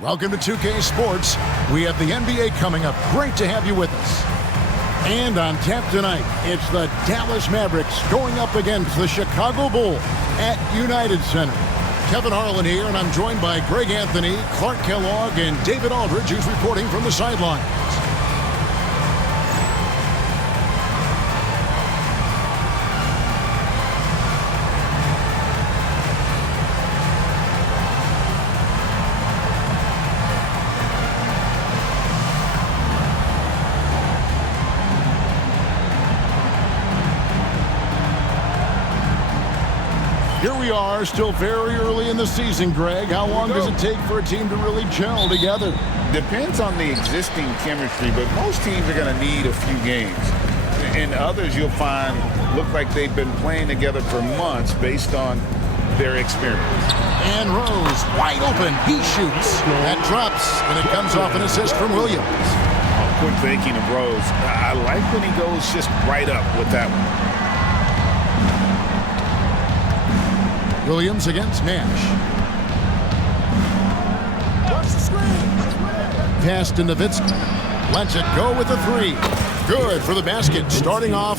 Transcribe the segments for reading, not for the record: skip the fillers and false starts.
Welcome to 2K Sports. We have the NBA coming up. Great to have you with us. And on tap tonight, it's the Dallas Mavericks going up against the Chicago Bulls at United Center. Kevin Harlan here, and I'm joined by Greg Anthony, Clark Kellogg, and David Aldridge, who's reporting from the sidelines. Here we are, still very early in the season, Greg. How long does it take for a team to really gel together? Depends on the existing chemistry, but most teams are going to need a few games. And others you'll find look like they've been playing together for months based on their experience. And Rose, wide open, he shoots. That drops, and it comes off an assist from Williams. Quick thinking of Rose. I like when he goes just right up with that one. Williams against Nash. Watch the screen. Pass to Nowitzki. Lets it go with a three. Good for the basket. Starting off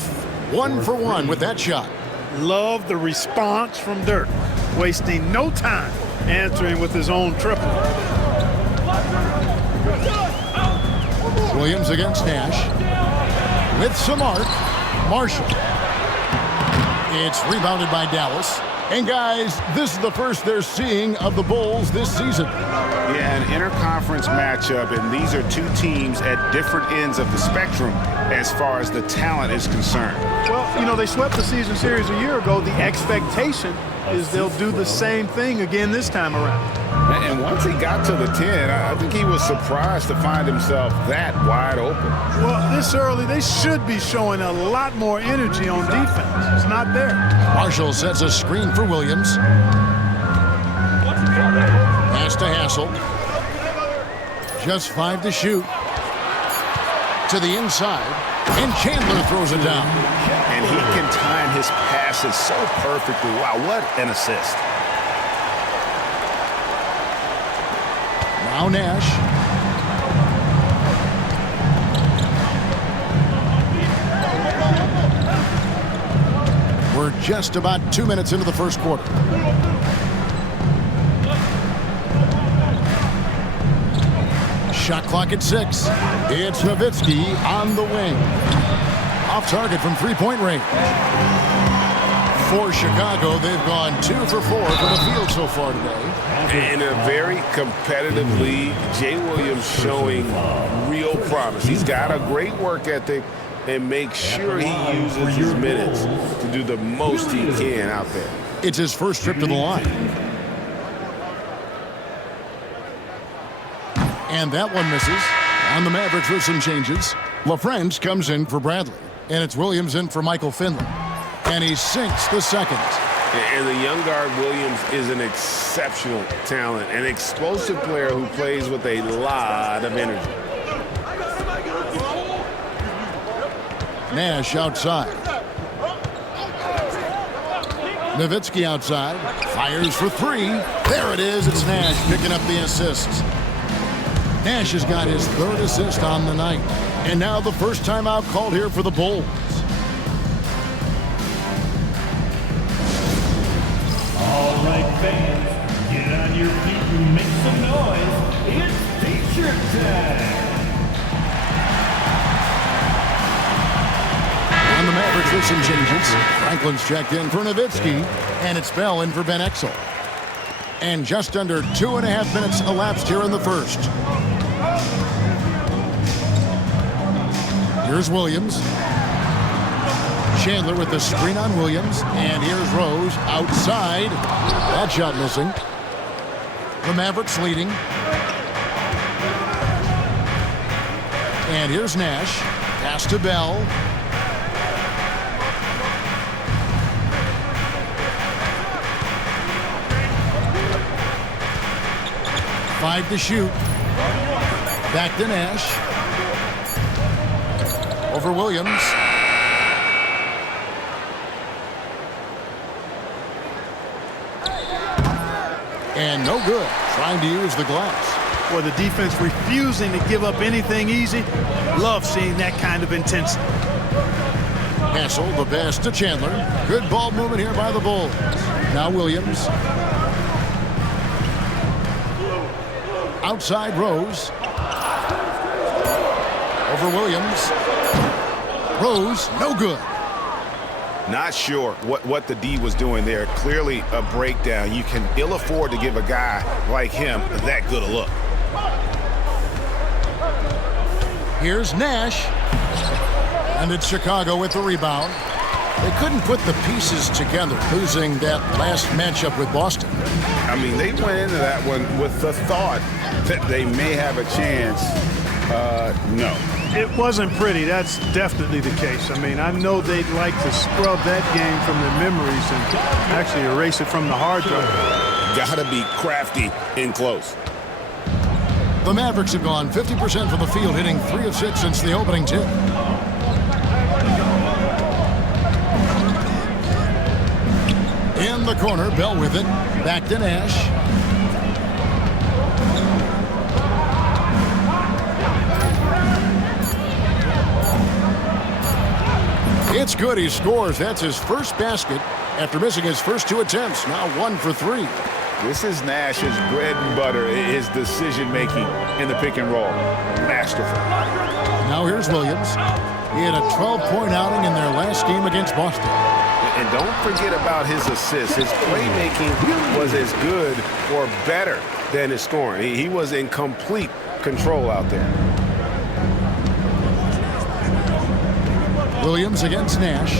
1-for-1 with that shot. Love the response from Dirk. Wasting no time answering with his own triple. Williams against Nash. With some arc. Marshall. It's rebounded by Dallas. And guys, this is the first they're seeing of the Bulls this season. Yeah, an interconference matchup, and these are two teams at different ends of the spectrum as far as the talent is concerned. Well, you know, they swept the season series a year ago. The expectation is they'll do the same thing again this time around. And once he got to the 10, I think he was surprised to find himself that wide open. Well, this early, they should be showing a lot more energy on defense. It's not there. Marshall sets a screen for Williams. Pass to Hassel. Just 5 to shoot. To the inside. And Chandler throws it down. And he can time his passes so perfectly. Wow, what an assist. Now Nash. We're just about 2 minutes into the first quarter. Shot clock at 6. It's Nowitzki on the wing. Off target from three-point range. For Chicago, they've gone 2 for 4 from the field so far today. In a very competitive league, Jay Williams showing real promise. He's got a great work ethic and makes sure he uses his minutes to do the most he can out there. It's his first trip to the line. And that one misses. On the Mavericks with some changes. LaFrance comes in for Bradley. And it's Williams in for Michael Finley. And he sinks the second. And the young guard Williams is an exceptional talent, an explosive player who plays with a lot of energy. Nash outside. Nowitzki outside. Fires for 3. There it is. It's Nash picking up the assist. Nash has got his 3rd assist on the night. And now the first timeout called here for the Bulls. All right, fans, get on your feet and make some noise. It's T-shirt time. On the Mavericks with some changes. Franklin's checked in for Nowitzki, and it's Bell in for Ben Exel. And just under 2.5 minutes elapsed here in the first. Here's Williams. Chandler with the screen on Williams. And here's Rose outside. That shot missing. The Mavericks leading. And here's Nash. Pass to Bell. Five to shoot. Back to Nash. Over Williams. And no good. Trying to use the glass. For the defense refusing to give up anything easy. Love seeing that kind of intensity. Hassel, the pass to Chandler. Good ball movement here by the Bulls. Now Williams. Outside Rose. Over Williams. Rose, no good. Not sure what the D was doing there. Clearly a breakdown. You can ill afford to give a guy like him that good a look. Here's Nash. And it's Chicago with the rebound. They couldn't put the pieces together, losing that last matchup with Boston. I mean, they went into that one with the thought that they may have a chance. No. It wasn't pretty. That's definitely the case. I mean, I know they'd like to scrub that game from their memories and actually erase it from the hard drive. Gotta be crafty in close. The Mavericks have gone 50% from the field, hitting 3 of 6 since the opening tip. In the corner, Bell with it. Back to Nash. It's good. He scores. That's his first basket after missing his first 2 attempts. Now 1 for 3. This is Nash's bread and butter, his decision-making in the pick and roll. Masterful. Now here's Williams. He had a 12-point outing in their last game against Boston. And don't forget about his assists. His playmaking was as good or better than his scoring. He was in complete control out there. Williams against Nash.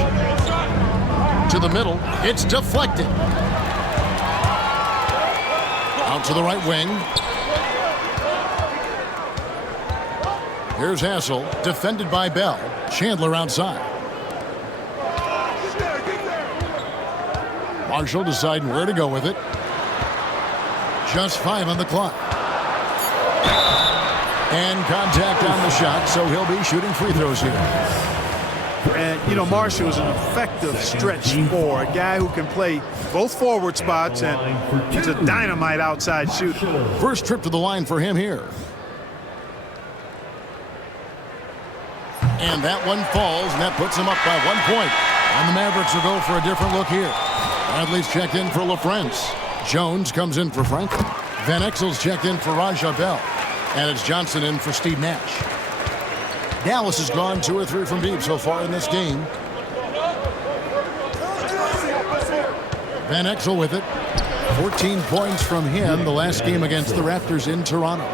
To the middle. It's deflected. Out to the right wing. Here's Hassel. Defended by Bell. Chandler outside. Marshall deciding where to go with it. Just 5 on the clock. And contact on the shot, so he'll be shooting free throws here. And, you know, Marshall is an effective stretch 4, a guy who can play both forward spots, and he's a dynamite outside shooter. First trip to the line for him here. And that one falls, and that puts him up by 1 point. And the Mavericks will go for a different look here. Bradley's checked in for LaFrance. Jones comes in for Franklin. Van Exel's checked in for Raja Bell. And it's Johnson in for Steve Nash. Dallas has gone 2 or 3 from deep so far in this game. Van Exel with it. 14 points from him the last game against the Raptors in Toronto.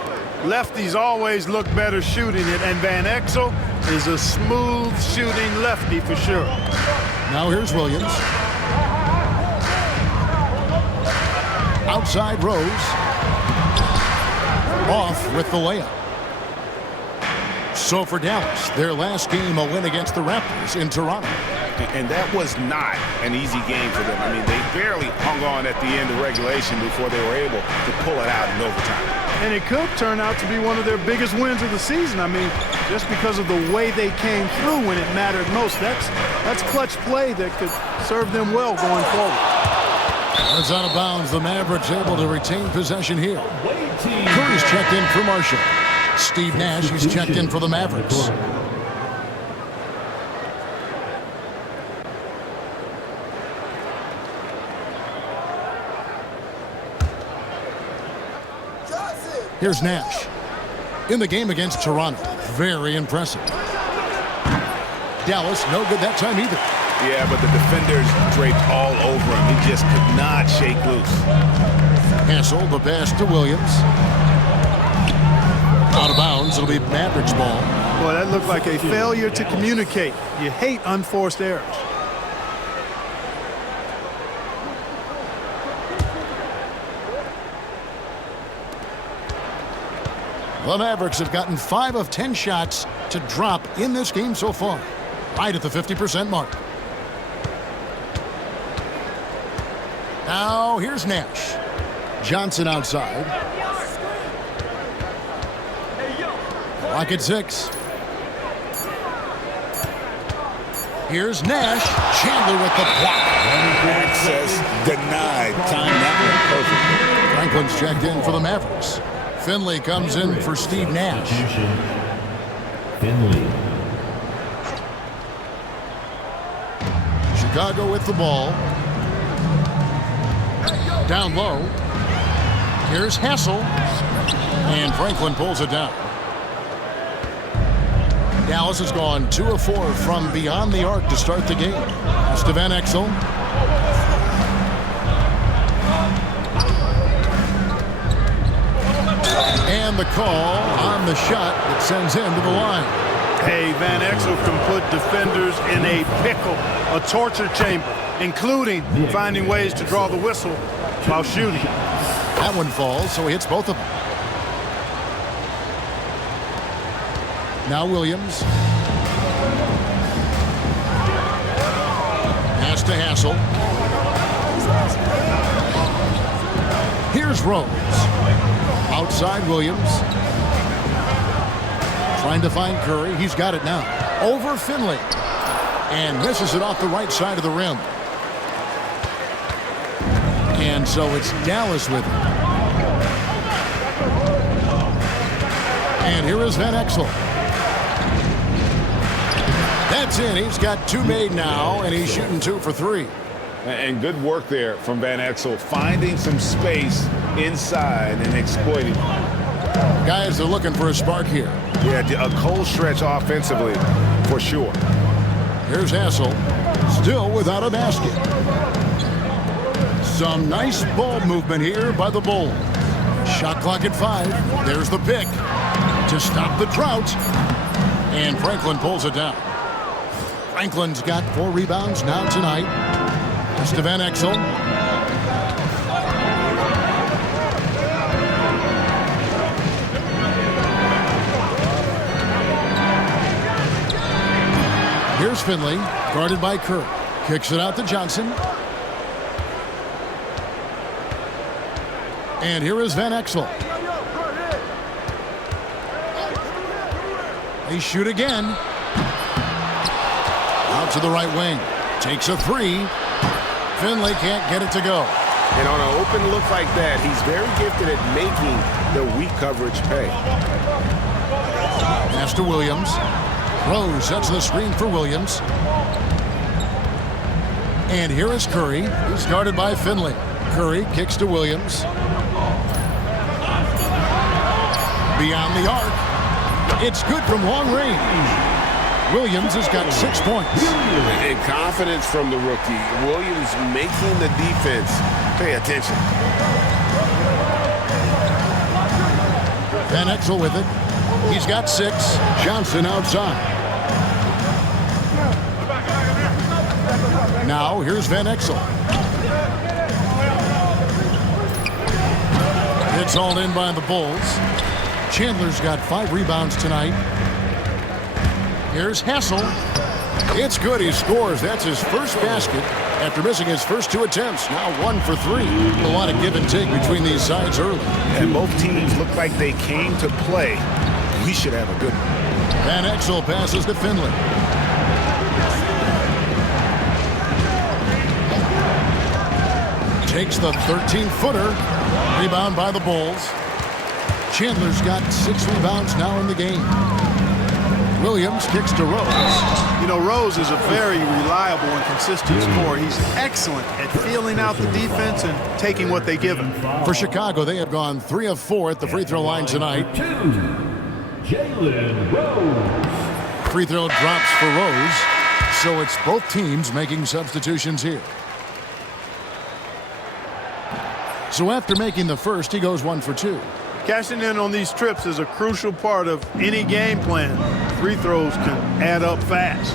Lefties always look better shooting it, and Van Exel is a smooth shooting lefty for sure. Now here's Williams. Outside Rose. Off with the layup. So for Dallas, their last game a win against the Raptors in Toronto. And that was not an easy game for them. I mean, they barely hung on at the end of regulation before they were able to pull it out in overtime. And it could turn out to be one of their biggest wins of the season. I mean, just because of the way they came through when it mattered most. That's clutch play that could serve them well going forward. It's out of bounds. The Mavericks able to retain possession here. Curry's checked in for Marshall. Steve Nash, he's checked in for the Mavericks. Here's Nash. In the game against Toronto. Very impressive. Dallas, no good that time either. Yeah, but the defenders draped all over him. He just could not shake loose. Hassel, the pass to Williams. Out of bounds, it'll be Mavericks ball. Boy, that looked like a failure to communicate. You hate unforced errors. The Mavericks have gotten 5 of 10 shots to drop in this game so far. Right at the 50% mark. Now here's Nash. Johnson outside. Clock at 6. Here's Nash. Chandler with the block. Access denied. Time that one perfect. Franklin's checked in for the Mavericks. Finley comes in for Steve Nash. Finley. Chicago with the ball. Down low. Here's Hassel. And Franklin pulls it down. Dallas has gone 2 of 4 from beyond the arc to start the game. That's to Van Exel. And the call on the shot that sends him to the line. Hey, Van Exel can put defenders in a pickle, a torture chamber, including finding ways to draw the whistle while shooting. That one falls, so he hits both of them. Now Williams. Pass to Hassel. Here's Rose. Outside Williams. Trying to find Curry. He's got it now. Over Finley. And misses it off the right side of the rim. And so it's Dallas with it. And here is Van Exel. That's in. He's got 2 made now, and he's shooting 2 for 3. And good work there from Van Exel, finding some space inside and exploiting. Guys are looking for a spark here. Yeah, a cold stretch offensively, for sure. Here's Hassel, still without a basket. Some nice ball movement here by the Bulls. Shot clock at 5. There's the pick to stop the drought. And Franklin pulls it down. Franklin's got 4 rebounds now tonight. That's to Van Exel. Here's Finley, guarded by Kerr. Kicks it out to Johnson. And here is Van Exel. They shoot again. Out to the right wing. Takes a 3. Finley can't get it to go. And on an open look like that, he's very gifted at making the weak coverage pay. Pass to Williams. Rose sets the screen for Williams. And here is Curry. He's guarded by Finley. Curry kicks to Williams. Beyond the arc. It's good from long range. Williams has got 6 points. And confidence from the rookie. Williams making the defense pay attention. Van Exel with it. He's got 6. Johnson outside. Now here's Van Exel. It's all in by the Bulls. Chandler's got 5 rebounds tonight. Here's Hassel. It's good. He scores. That's his first basket after missing his first 2 attempts. Now 1 for 3. A lot of give and take between these sides early. And both teams look like they came to play. We should have a good one. Van Exel passes to Finley. Takes the 13-footer. Rebound by the Bulls. Chandler's got 6 rebounds now in the game. Williams kicks to Rose. You know, Rose is a very reliable and consistent scorer. He's excellent at feeling out the defense and taking what they give him. For Chicago, they have gone 3 of 4 at the free throw line tonight. 2, Jalen Rose. Free throw drops for Rose. So it's both teams making substitutions here. So after making the first, he goes 1 for 2. Cashing in on these trips is a crucial part of any game plan. Free throws can add up fast.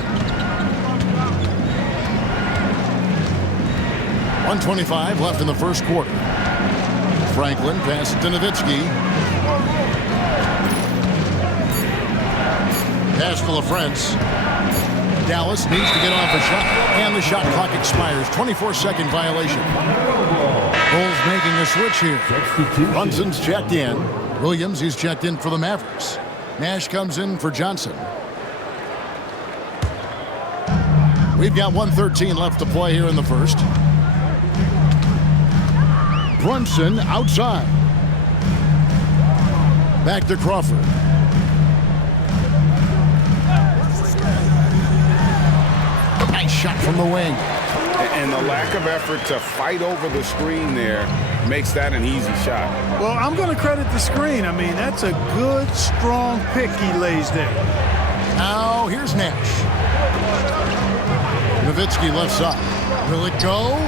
1:25 left in the first quarter. Franklin passes to Nowitzki. Pass to LaFrance. Dallas needs to get off a shot, and the shot clock expires. 24-second violation. Bulls making a switch here. Brunson's checked in. Williams, he's checked in for the Mavericks. Nash comes in for Johnson. We've got 1:13 left to play here in the first. Brunson outside. Back to Crawford. Nice shot from the wing. And the lack of effort to fight over the screen there makes that an easy shot. Well, I'm going to credit the screen. I mean, that's a good, strong pick he lays there. Now, here's Nash. Nowitzki left side. Will it go?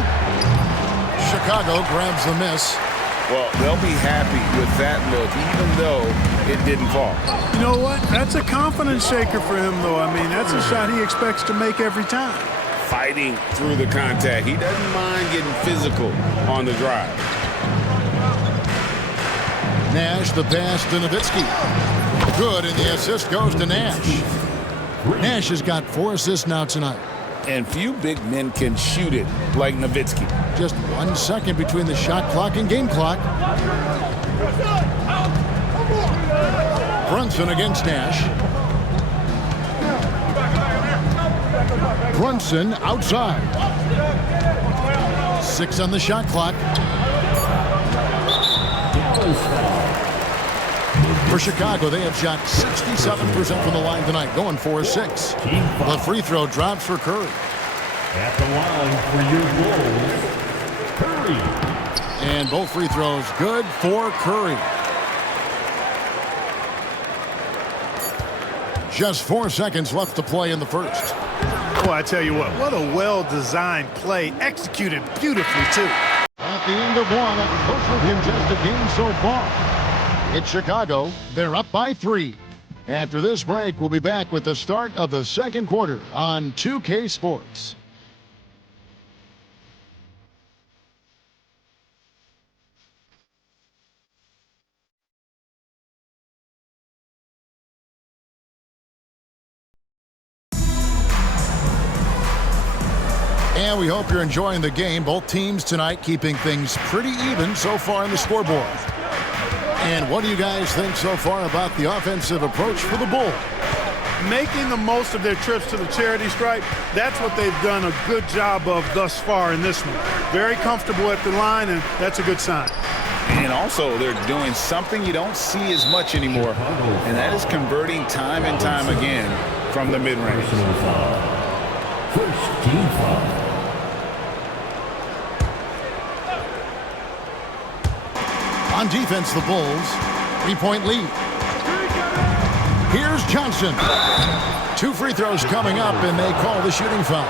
Chicago grabs the miss. Well, they'll be happy with that look, even though it didn't fall. You know what? That's a confidence shaker for him, though. I mean, that's a shot he expects to make every time. Fighting through the contact. He doesn't mind getting physical on the drive. Nash, the pass to Nowitzki. Good, and the assist goes to Nash. Nash has got 4 assists now tonight. And few big men can shoot it like Nowitzki. Just 1 second between the shot clock and game clock. Brunson against Nash. Brunson outside. 6 on the shot clock. For Chicago, they have shot 67% from the line tonight, going 4-6. The free throw drops for Curry. At the line for your goals, Curry. And both free throws good for Curry. Just 4 seconds left to play in the first. Boy, I tell you what a well-designed play, executed beautifully, too. At the end of one, a closer contested game so far. It's Chicago. They're up by 3. After this break, we'll be back with the start of the second quarter on 2K Sports. And we hope you're enjoying the game. Both teams tonight keeping things pretty even so far in the scoreboard. And what do you guys think so far about the offensive approach for the Bulls? Making the most of their trips to the charity stripe, that's what they've done a good job of thus far in this one. Very comfortable at the line, and that's a good sign. And also, they're doing something you don't see as much anymore, and that is converting time and time again from the mid-range. First team foul. On defense, the Bulls, 3-point lead. Here's Johnson. 2 free throws coming up, and they call the shooting foul.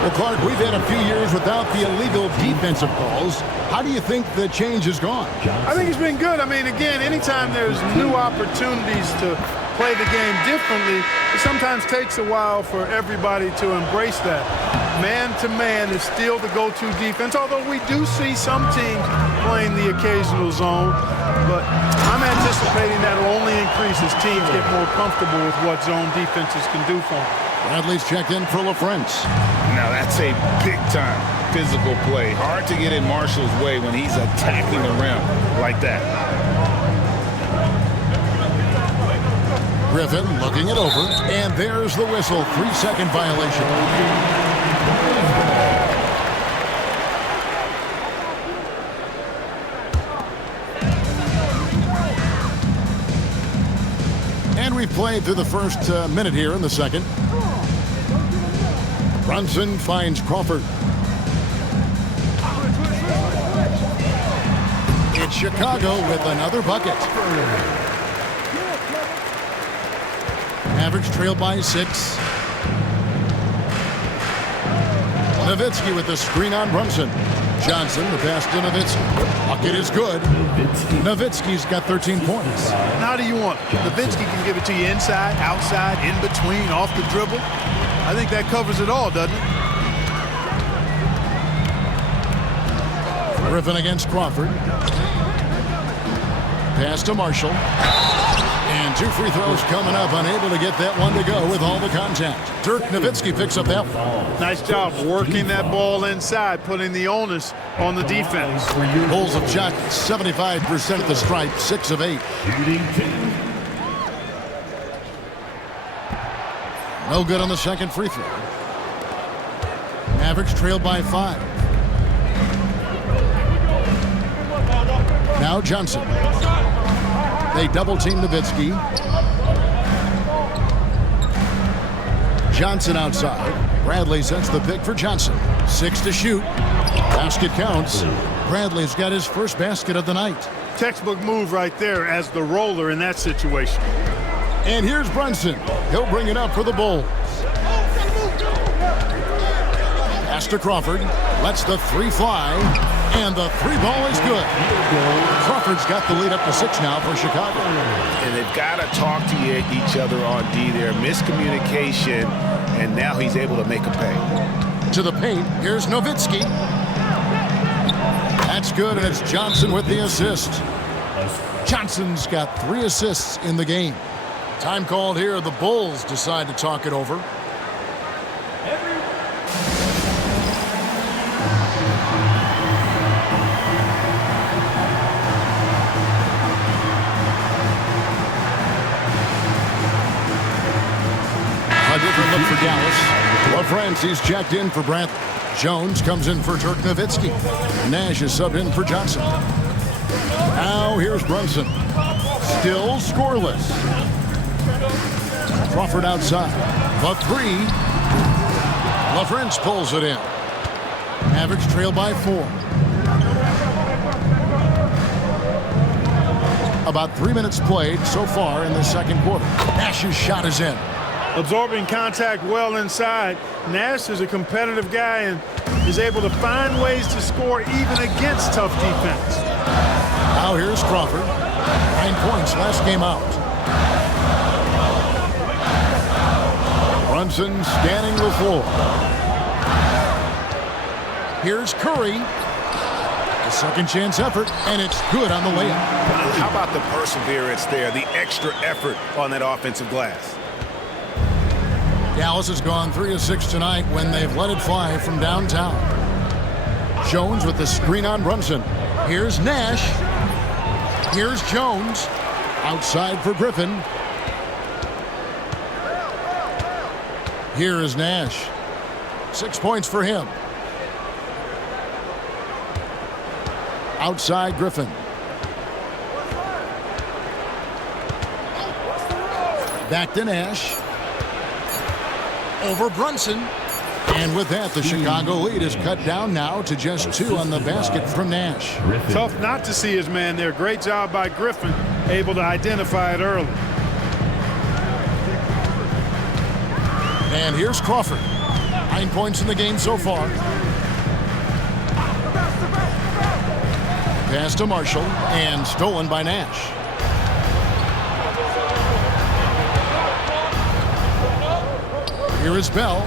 Well, Clark, we've had a few years without the illegal defensive calls. How do you think the change has gone? I think it's been good. I mean, again, anytime there's new opportunities to play the game differently, it sometimes takes a while for everybody to embrace that. Man-to-man is still the go-to defense, although we do see some teams playing the occasional zone. But I'm anticipating that will only increase as teams get more comfortable with what zone defenses can do for them. Bradley's checked in for LaFrance. Now that's a big-time physical play. Hard to get in Marshall's way when he's attacking the rim like that. Griffin looking it over, and there's the whistle. 3-second violation. And we've played through the first minute here in the second. Brunson finds Crawford. It's Chicago with another bucket. Mavericks trail by 6. Nowitzki with the screen on Brunson. Johnson, the pass to Nowitzki. Bucket is good. Nowitzki's got 13 points. How do you want it? Nowitzki can give it to you inside, outside, in between, off the dribble. I think that covers it all, doesn't it? Griffin against Crawford. Pass to Marshall. And 2 free throws coming up, unable to get that one to go with all the contact. Dirk Nowitzki picks up that one. Nice job working that ball inside, putting the onus on the defense. Bulls have shot 75% at the stripe, 6 of 8. No good on the second free throw. Mavericks trailed by 5. Now Johnson. They double-team Nowitzki. Johnson outside. Bradley sets the pick for Johnson. 6 to shoot. Basket counts. Bradley's got his first basket of the night. Textbook move right there as the roller in that situation. And here's Brunson. He'll bring it up for the Bulls. Pass to Crawford. Lets the three fly. And the three ball is good. Crawford's got the lead up to 6 now for Chicago. And they've got to talk to each other on D there. Miscommunication, and now he's able to make a pay. To the paint, here's Nowitzki. That's good, and it's Johnson with the assist. Johnson's got 3 assists in the game. Time called here. The Bulls decide to talk it over. A different look for Dallas. LaFrance, he's checked in for Brantley. Jones comes in for Dirk Nowitzki. Nash is subbed in for Johnson. Now here's Brunson. Still scoreless. Crawford outside. The three. LaFrance pulls it in. Mavericks trail by 4. About 3 minutes played so far in the second quarter. Nash's shot is in. Absorbing contact well inside. Nash is a competitive guy and is able to find ways to score even against tough defense. Now here's Crawford. 9 points last game out. Brunson scanning the floor. Here's Curry. A second chance effort, and it's good on the layup. How about the perseverance there, the extra effort on that offensive glass? Dallas has gone 3 of 6 tonight when they've let it fly from downtown. Jones with the screen on Brunson. Here's Nash. Here's Jones. Outside for Griffin. Here is Nash. 6 points for him. Outside Griffin. Back to Nash. Over Brunson. And with that, the Chicago lead is cut down now to just 2 on the basket from Nash. Tough not to see his man there. Great job by Griffin, able to identify it early. And here's Crawford. 9 points in the game so far. Pass to Marshall and stolen by Nash. Here is Bell.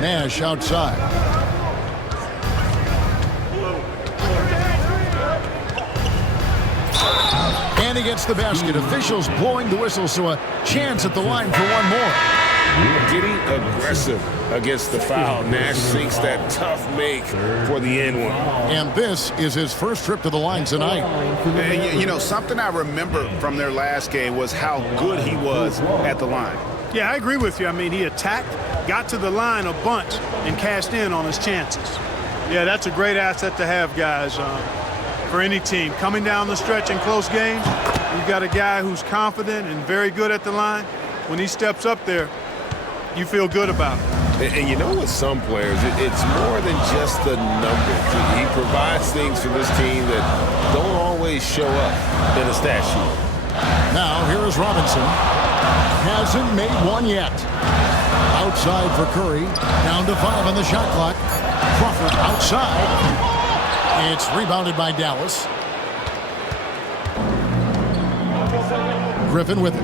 Nash outside. And he gets the basket. Officials blowing the whistle, so a chance at the line for one more. Getting aggressive against the foul. Nash sinks that tough make for the end one. And this is his first trip to the line tonight. And, you know, something I remember from their last game was how good he was at the line. Yeah, I agree with you. I mean, he attacked, got to the line a bunch, and cashed in on his chances. Yeah, that's a great asset to have, guys, for any team. Coming down the stretch in close games, you've got a guy who's confident and very good at the line. When he steps up there, you feel good about it. And you know, with some players, it's more than just the numbers. He provides things for this team that don't always show up in a stat sheet. Now, here is Robinson. Hasn't made one yet. Outside for Curry. Down to 5 on the shot clock. Crawford outside. It's rebounded by Dallas. Griffin with it.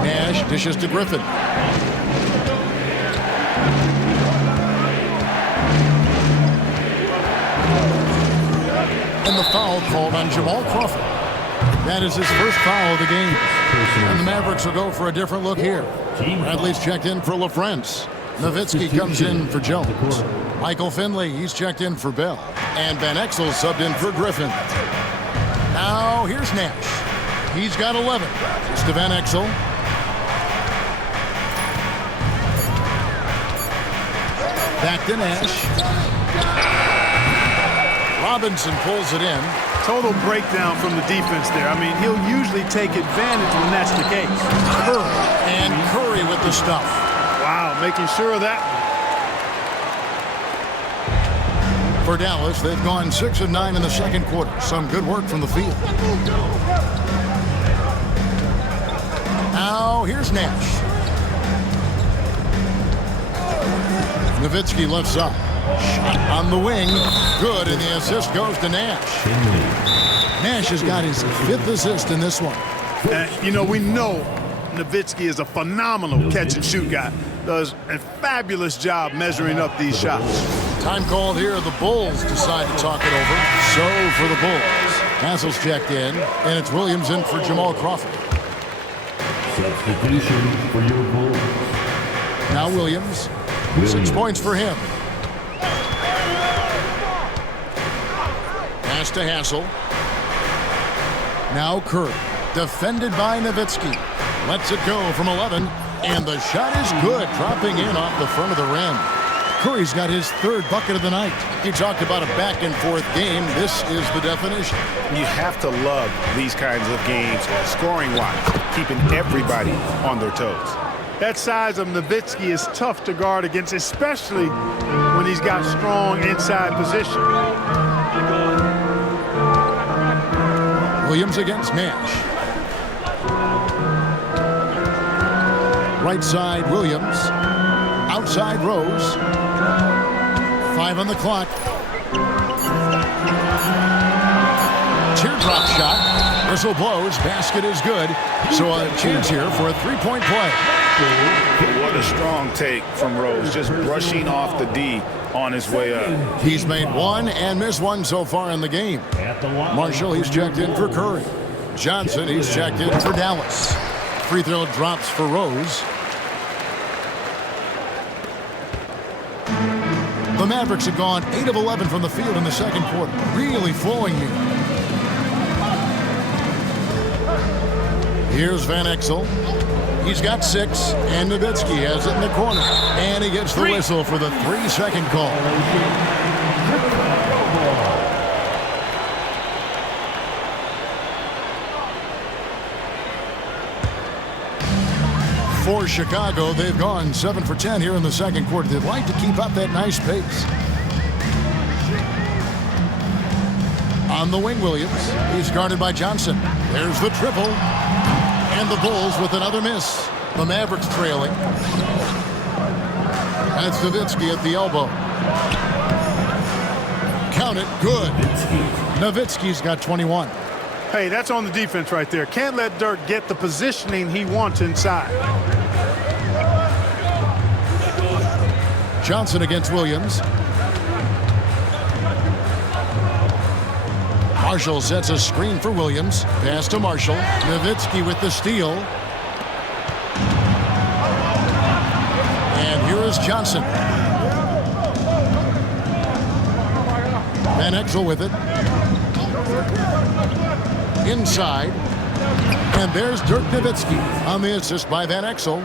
Nash dishes to Griffin. And the foul called on Jamal Crawford. That is his first foul of the game. And the Mavericks will go for a different look here. Bradley's checked in for LaFrance. Nowitzki comes in for Jones. Michael Finley, he's checked in for Bell. And Van Exel subbed in for Griffin. Now here's Nash. He's got 11. It's to Van Exel. Back to Nash. Robinson pulls it in. Total breakdown from the defense there. I mean, he'll usually take advantage when that's the case. And Curry with the stuff. Wow, making sure of that. For Dallas, they've gone 6 of 9 in the second quarter. Some good work from the field. Now, here's Nash. Nowitzki left side. Shot on the wing. Good, and the assist goes to Nash. Nash has got his 5th assist in this one. You know, we know Nowitzki is a phenomenal catch-and-shoot guy. Does a fabulous job measuring up these shots. Time called here. The Bulls decide to talk it over. So for the Bulls, Hassel's checked in, and it's Williams in for Jamal Crawford. Substitution for your Bulls. Now Williams. 6 points for him. Pass to Hassel. Now Curry. Defended by Nowitzki. Lets it go from 11. And the shot is good. Dropping in off the front of the rim. Curry's got his 3rd bucket of the night. You talked about a back-and-forth game. This is the definition. You have to love these kinds of games, scoring-wise, keeping everybody on their toes. That size of Nowitzki is tough to guard against, especially when he's got strong inside position. Williams against Nash. Right side, Williams. Outside, Rose. 5 on the clock. Teardrop shot. Whistle blows. Basket is good. So a chance here for a 3-point play. What a strong take from Rose, just brushing off the D on his way up. He's made 1 and missed 1 so far in the game. Marshall, he's checked in for Curry. Johnson, he's checked in for Dallas. Free throw drops for Rose. The Mavericks have gone 8 of 11 from the field in the second quarter. Really flowing here. Here's Van Exel. He's got 6, and Nowitzki has it in the corner. And he gets the whistle for the 3-second call. For Chicago, they've gone 7 for 10 here in the second quarter. They'd like to keep up that nice pace. On the wing, Williams. He's guarded by Johnson. There's the triple. And the Bulls with another miss. The Mavericks trailing. That's Nowitzki at the elbow. Count it. Good. Nowitzki's got 21. Hey, that's on the defense right there. Can't let Dirk get the positioning he wants inside. Johnson against Williams. Marshall sets a screen for Williams. Pass to Marshall. Nowitzki with the steal. And here is Johnson. Van Exel with it. Inside. And there's Dirk Nowitzki on the assist by Van Exel.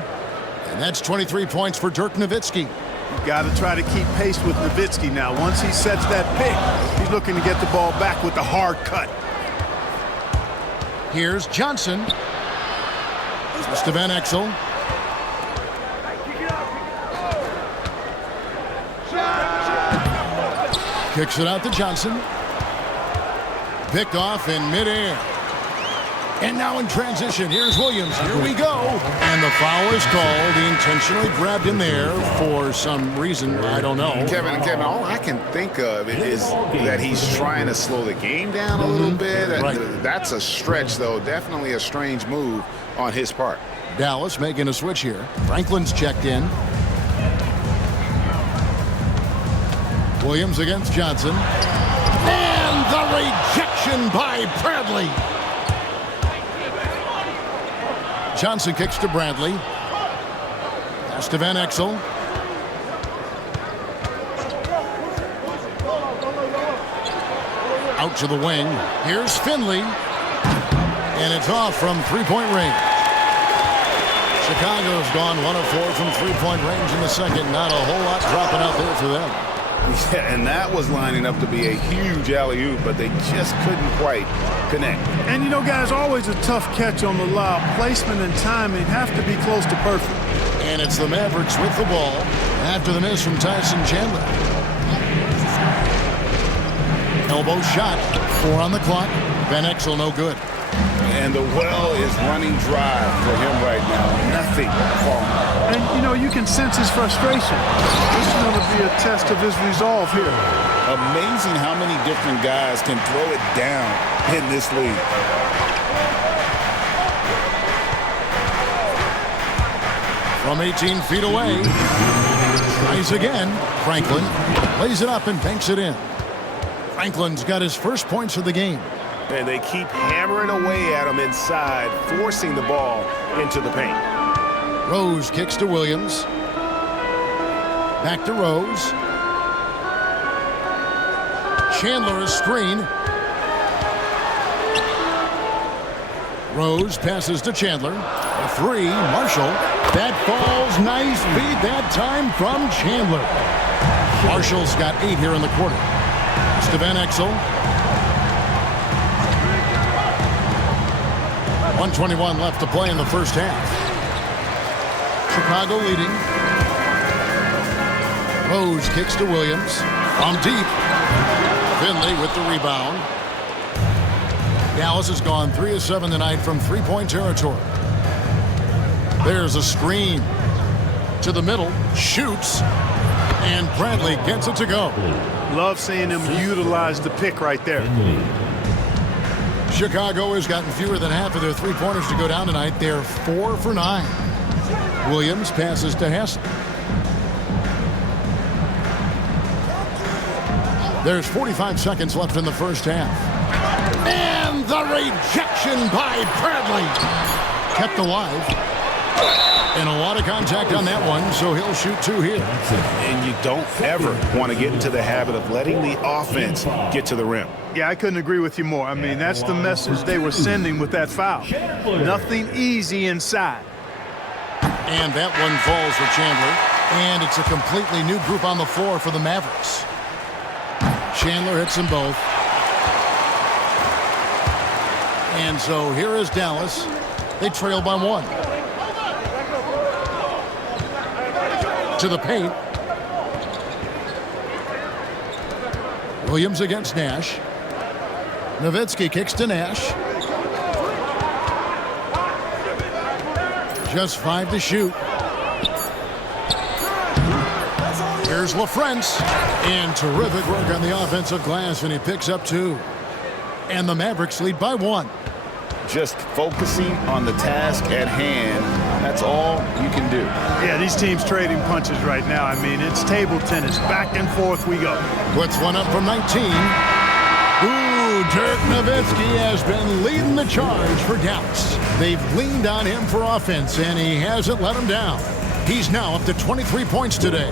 And that's 23 points for Dirk Nowitzki. You've got to try to keep pace with Nowitzki now. Once he sets that pick, he's looking to get the ball back with the hard cut. Here's Johnson. Just to Van Exel. Kicks it out to Johnson. Picked off in midair. And now in transition, here's Williams. Here we go. And the foul is called. He intentionally grabbed him there for some reason. I don't know. Kevin, all I can think of is that he's trying to slow the game down a little bit. Right. That's a stretch, though. Definitely a strange move on his part. Dallas making a switch here. Franklin's checked in. Williams against Johnson. And the rejection by Bradley. Johnson kicks to Bradley. Pass to Van Exel. Out to the wing. Here's Finley. And it's off from three-point range. Chicago's gone 1 of 4 from three-point range in the second. Not a whole lot dropping out there for them. Yeah, and that was lining up to be a huge alley-oop, but they just couldn't quite connect. And you know, guys, always a tough catch on the lob. Placement and timing have to be close to perfect. And it's the Mavericks with the ball after the miss from Tyson Chandler. Elbow shot, 4 on the clock. Van Exel no good. And the well is running dry for him right now. Nothing falling. And, you know, you can sense his frustration. This is going to be a test of his resolve here. Amazing how many different guys can throw it down in this league. From 18 feet away, tries again. Franklin lays it up and banks it in. Franklin's got his first points of the game. And they keep hammering away at him inside, forcing the ball into the paint. Rose kicks to Williams. Back to Rose. Chandler a screen. Rose passes to Chandler. A 3, Marshall. That falls, nice feed that time from Chandler. Marshall's got 8 here in the quarter. It's to Van Exel. 1:21 left to play in the first half. Chicago leading. Rose kicks to Williams. From deep. Finley with the rebound. Dallas has gone 3 of 7 tonight from three-point territory. There's a screen. To the middle. Shoots. And Bradley gets it to go. Love seeing him utilize the pick right there. Chicago has gotten fewer than half of their three-pointers to go down tonight. They're 4 for 9. Williams passes to Hess. There's 45 seconds left in the first half. And the rejection by Bradley. Kept alive. And a lot of contact on that one, so he'll shoot 2 here. And you don't ever want to get into the habit of letting the offense get to the rim. Yeah, I couldn't agree with you more. I mean, that's the message they were sending with that foul. Nothing easy inside. And that one falls for Chandler. And it's a completely new group on the floor for the Mavericks. Chandler hits them both. And so here is Dallas. They trail by 1. To the paint. Williams against Nash. Nowitzki kicks to Nash. Just 5 to shoot. Here's LaFrance. And terrific work on the offensive glass, and he picks up 2. And the Mavericks lead by 1. Just focusing on the task at hand. That's all you can do. Yeah, these teams trading punches right now. I mean, it's table tennis. Back and forth we go. Puts one up from 19. Ooh, Dirk Nowitzki has been leading the charge for Dallas. They've leaned on him for offense, and he hasn't let them down. He's now up to 23 points today.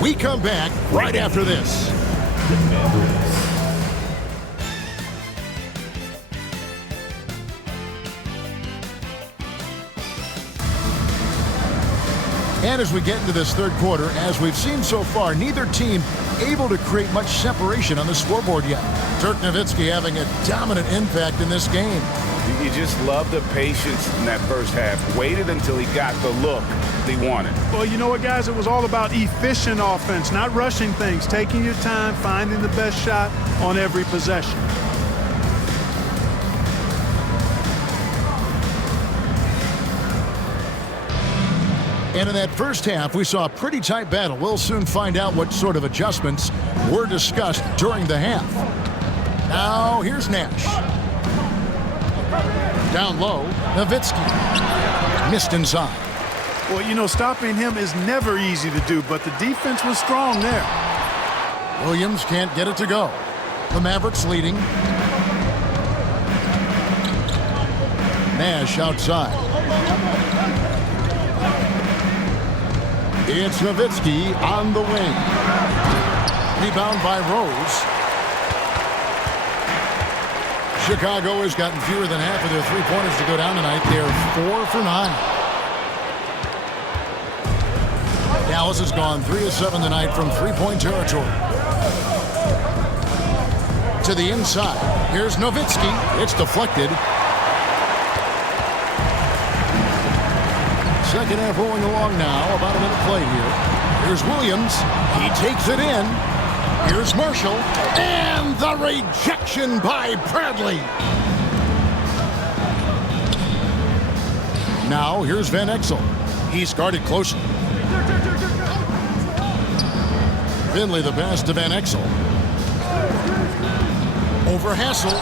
We come back right after this. And as we get into this third quarter, as we've seen so far, neither team able to create much separation on the scoreboard yet. Dirk Nowitzki having a dominant impact in this game. You just love the patience in that first half. Waited until he got the look they wanted. Well, you know what, guys? It was all about efficient offense, not rushing things, taking your time, finding the best shot on every possession. And in that first half, we saw a pretty tight battle. We'll soon find out what sort of adjustments were discussed during the half. Now, here's Nash. Down low, Nowitzki. Missed inside. Well, you know, stopping him is never easy to do, but the defense was strong there. Williams can't get it to go. The Mavericks leading. Nash outside. It's Nowitzki on the wing. Rebound by Rose. Chicago has gotten fewer than half of their three-pointers to go down tonight. They're 4 for 9. Dallas has gone 3 of 7 tonight from three-point territory. To the inside. Here's Nowitzki. It's deflected. Second half rolling along now. About a minute play here. Here's Williams. He takes it in. Here's Marshall. And the rejection by Bradley. Now here's Van Exel. He's guarded closely. Finley the pass to Van Exel. Over Hassel.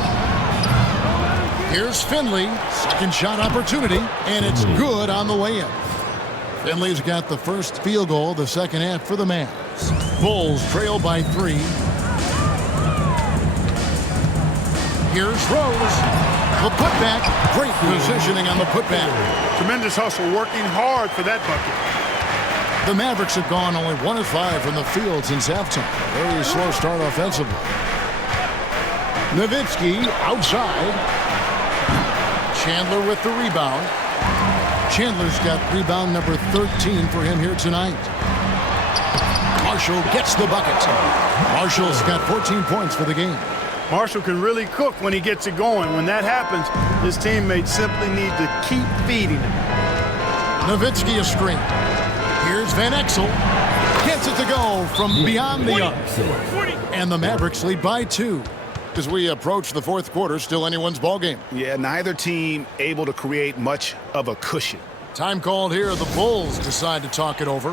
Here's Finley. Second shot opportunity. And it's good on the way in. Finley's got the first field goal of the second half for the Mavs. Bulls trail by 3. Here's Rose. The putback. Great positioning on the putback. Tremendous hustle, working hard for that bucket. The Mavericks have gone only 1 of 5 from the field since halftime. Very slow start offensively. Nowitzki outside. Chandler with the rebound. Chandler's got rebound number 13 for him here tonight. Marshall gets the bucket. Marshall's got 14 points for the game. Marshall can really cook when he gets it going. When that happens, his teammates simply need to keep feeding him. Nowitzki a screen. Here's Van Exel. Gets it to go from beyond the arc. And the Mavericks lead by 2. As we approach the fourth quarter, still anyone's ball game. Yeah, neither team able to create much of a cushion. Time called here. The Bulls decide to talk it over.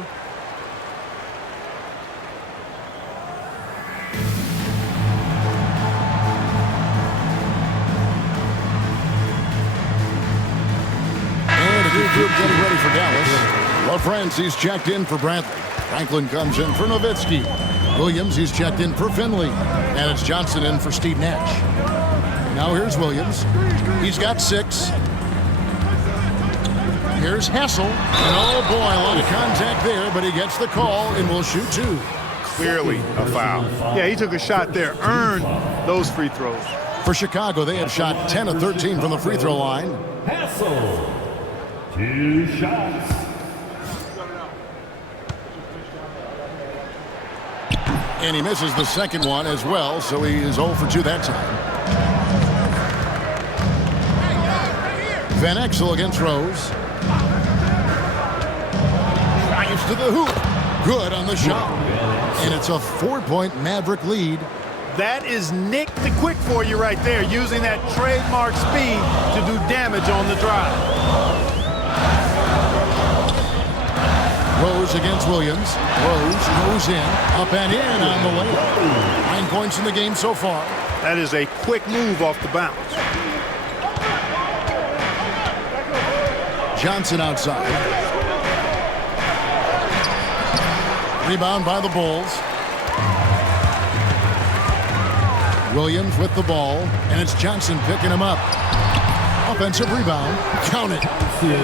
And a good group getting ready for Dallas. LaFrancis checked in for Bradley. Franklin comes in for Nowitzki. Williams, he's checked in for Finley. And it's Johnson in for Steve Nash. Now here's Williams. He's got 6. Here's Hassel. And oh boy, a lot of contact there, but he gets the call and will shoot 2. Clearly a foul. Yeah, he took a shot there, earned those free throws. For Chicago, they have shot 10 of 13 from the free throw line. Hassel. 2 shots. And he misses the second one as well, so he is 0 for 2 that time. Van Exel against Rose. Drives to the hoop. Good on the shot. And it's a 4-point Maverick lead. That is Nick the Quick for you right there, using that trademark speed to do damage on the drive. Rose against Williams. Rose goes in, up and in on the layup. 9 points in the game so far. That is a quick move off the bounce. Johnson outside. Rebound by the Bulls. Williams with the ball, and it's Johnson picking him up. Offensive rebound. Count it.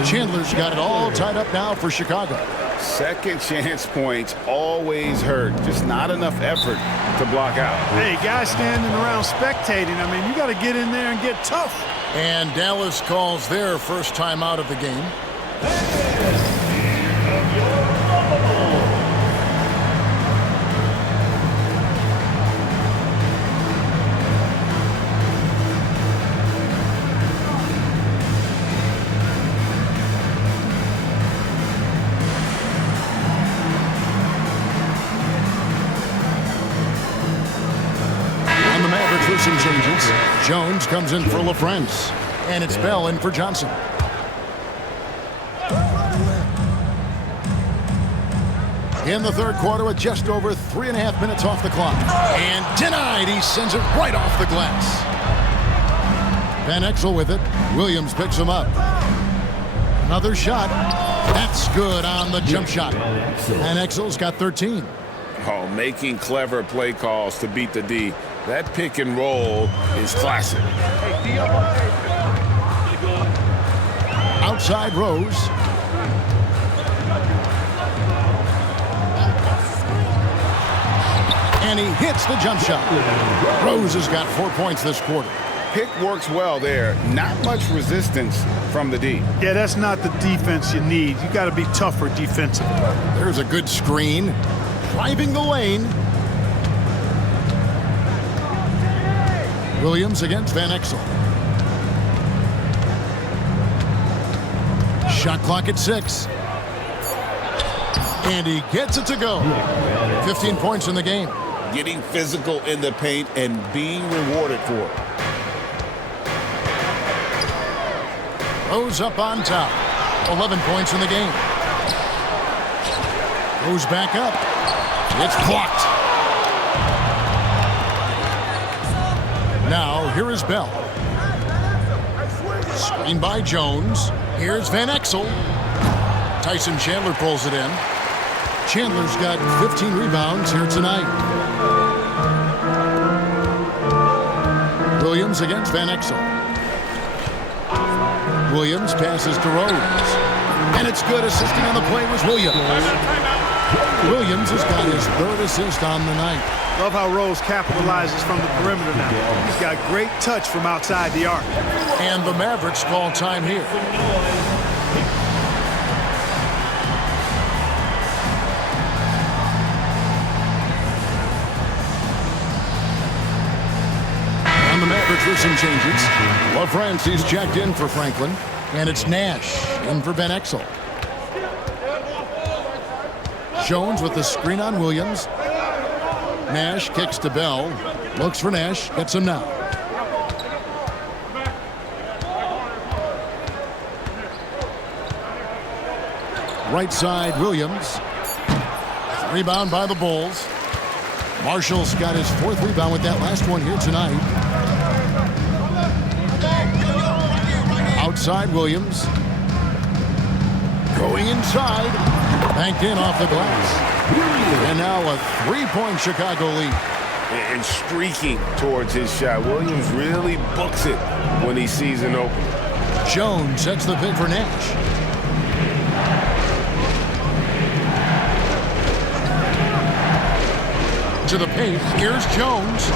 Chandler's got it all tied up now for Chicago. Second chance points always hurt. Just not enough effort to block out. Hey, guys standing around spectating. I mean, you got to get in there and get tough. And Dallas calls their first time out of the game. Some changes. Jones comes in for LaFrance, and it's Bell in for Johnson. In the third quarter with just over 3.5 minutes off the clock. And denied. He sends it right off the glass. Van Exel with it. Williams picks him up. Another shot. That's good on the jump shot. Van Exel's got 13. Oh, making clever play calls to beat the D. That pick and roll is classic. Outside Rose. And he hits the jump shot. Rose has got 4 points this quarter. pick works well there. Not much resistance from the D. Yeah, that's not the defense you need. You got to be tougher defensively. There's a good screen. Driving the lane. Williams against Van Exel. Shot clock at 6. And he gets it to go. 15 points in the game. Getting physical in the paint and being rewarded for it. Rose up on top. 11 points in the game. Goes back up. It's blocked. Now, here is Bell. Screen by Jones. Here's Van Exel. Tyson Chandler pulls it in. Chandler's got 15 rebounds here tonight. Williams against Van Exel. Williams passes to Rose. And it's good. Assisting on the play was Williams. Williams has got his 3rd assist on the night. Love how Rose capitalizes from the perimeter now. He's got great touch from outside the arc. And the Mavericks call time here. And the Mavericks with some changes. LaFrancis checked in for Franklin. And it's Nash in for Van Exel. Jones with the screen on Williams. Nash kicks to Bell. Looks for Nash. Gets him now. Right side, Williams. Rebound by the Bulls. Marshall's got his 4th rebound with that last one here tonight. Outside, Williams. Going inside. Banked in off the glass. And now a 3-point Chicago lead. And streaking towards his shot. Williams really books it when he sees an opening. Jones sets the pick for Nash. To the paint. Here's Jones.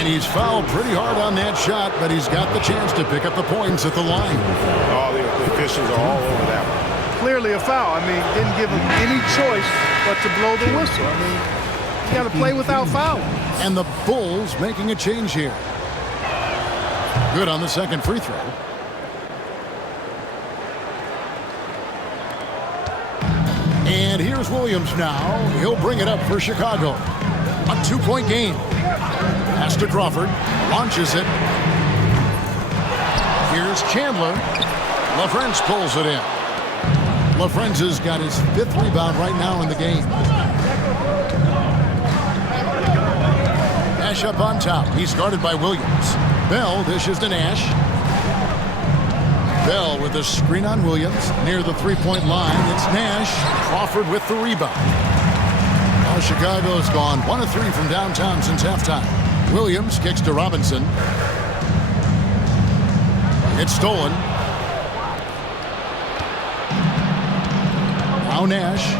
And he's fouled pretty hard on that shot, but he's got the chance to pick up the points at the line. Oh, the officials are all over that one. Clearly a foul. I mean, didn't give him any choice but to blow the whistle. I mean, you got to play without fouling. And the Bulls making a change here. Good on the second free throw. And here's Williams now. He'll bring it up for Chicago. A 2-point game. Pass to Crawford. Launches it. Here's Chandler. LaFrance pulls it in. LaFrance has got his 5th rebound right now in the game. Nash up on top. He's guarded by Williams. Bell dishes to Nash. Bell with a screen on Williams near the 3-point line. It's Nash. Crawford with the rebound. Well, Chicago's gone 1 of 3 from downtown since halftime. Williams kicks to Robinson. It's stolen. Now Nash.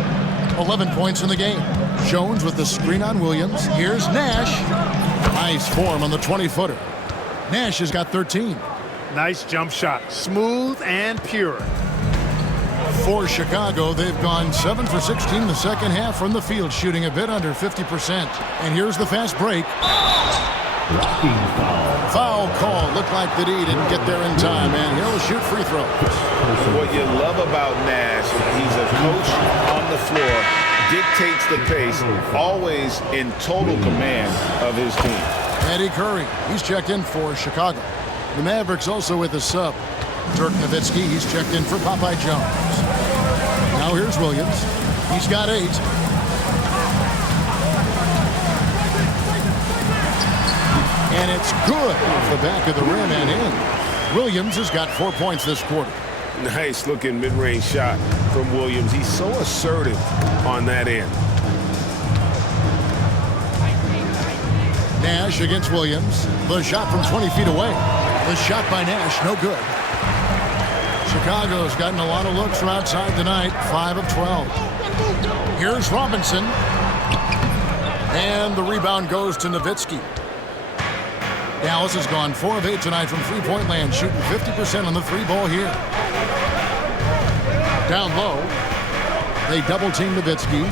11 points in the game. Jones with the screen on Williams. Here's Nash. Nice form on the 20-footer. Nash has got 13. Nice jump shot. Smooth and pure. For Chicago, they've gone 7 for 16 the second half from the field, shooting a bit under 50%. And here's the fast break. Foul call. Looked like the D didn't get there in time, and he'll shoot free throws. What you love about Nash, he's a coach on the floor, dictates the pace, always in total command of his team. Eddie Curry, he's checked in for Chicago. The Mavericks also with a sub. Dirk Nowitzki, he's checked in for Popeye Jones. Now here's Williams. He's got 8. And it's good off the back of the rim and in. Williams has got 4 points this quarter. Nice looking mid-range shot from Williams. He's so assertive on that end. Nash against Williams. The shot from 20 feet away. The shot by Nash, no good. Chicago's gotten a lot of looks from outside tonight, 5 of 12. Here's Robinson. And the rebound goes to Nowitzki. Dallas has gone 4 of 8 tonight from three-point land, shooting 50% on the three ball here. Down low, they double-team Nowitzki.